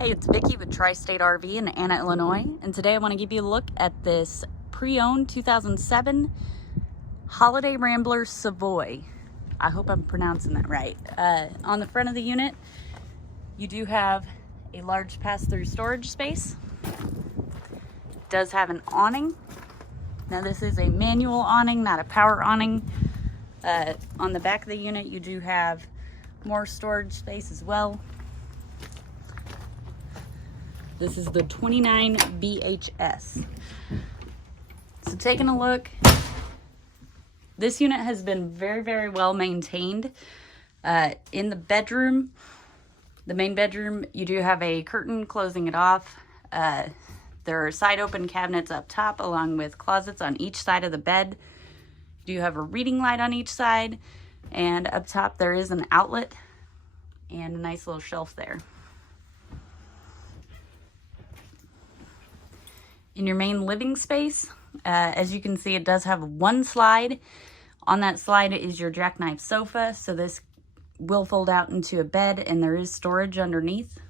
Hey, it's Vicki with Tri-State RV in Anna, Illinois, and today I want to give you a look at this pre-owned 2007 Holiday Rambler Savoy. I hope I'm pronouncing that right. On the front of the unit, you do have a large pass-through storage space. It does have an awning. Now this is a manual awning, not a power awning. On the back of the unit, you do have more storage space as well. This is the 29 BHS. So taking a look, this unit has been very well maintained. In the bedroom, the main bedroom, you do have a curtain closing it off. There are side open cabinets up top along with closets on each side of the bed. You do have a reading light on each side, and up top there is an outlet and a nice little shelf there. In your main living space, as you can see, it does have one slide. On that slide is your jackknife sofa, so this will fold out into a bed, and there is storage underneath.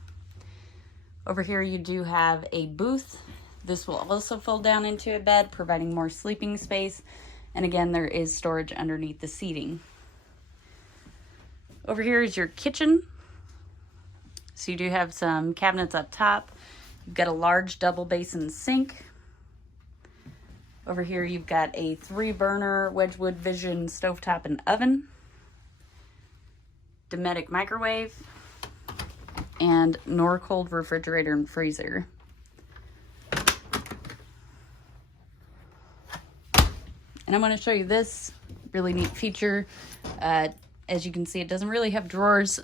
Over here you do have a booth. This will also fold down into a bed, providing more sleeping space. And again, there is storage underneath the seating. Over here is your kitchen. So you do have some cabinets up top. You've got a large double basin sink. Over here you've got a 3-burner Wedgwood Vision stovetop and oven, Dometic microwave, and Norcold refrigerator and freezer. And I'm going to show you this really neat feature. As you can see, it doesn't really have drawers,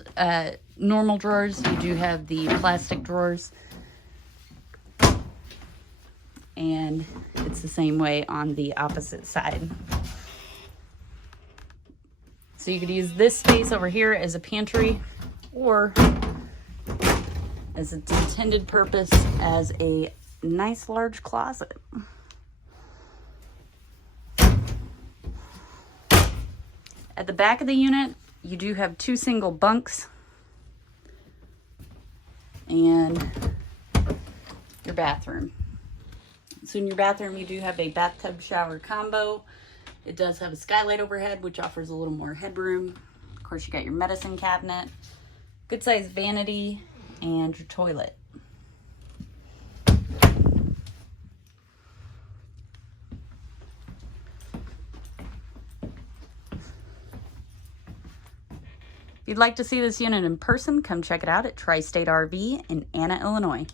normal drawers. You do have the plastic drawers. And it's the same way on the opposite side. So you could use this space over here as a pantry, or as its intended purpose as a nice large closet. At the back of the unit, you do have 2 single bunks and your bathroom. So in your bathroom, you do have a bathtub shower combo. It does have a skylight overhead, which offers a little more headroom. Of course, you got your medicine cabinet, good sized vanity, and your toilet. If you'd like to see this unit in person, come check it out at Tri-State RV in Anna, Illinois.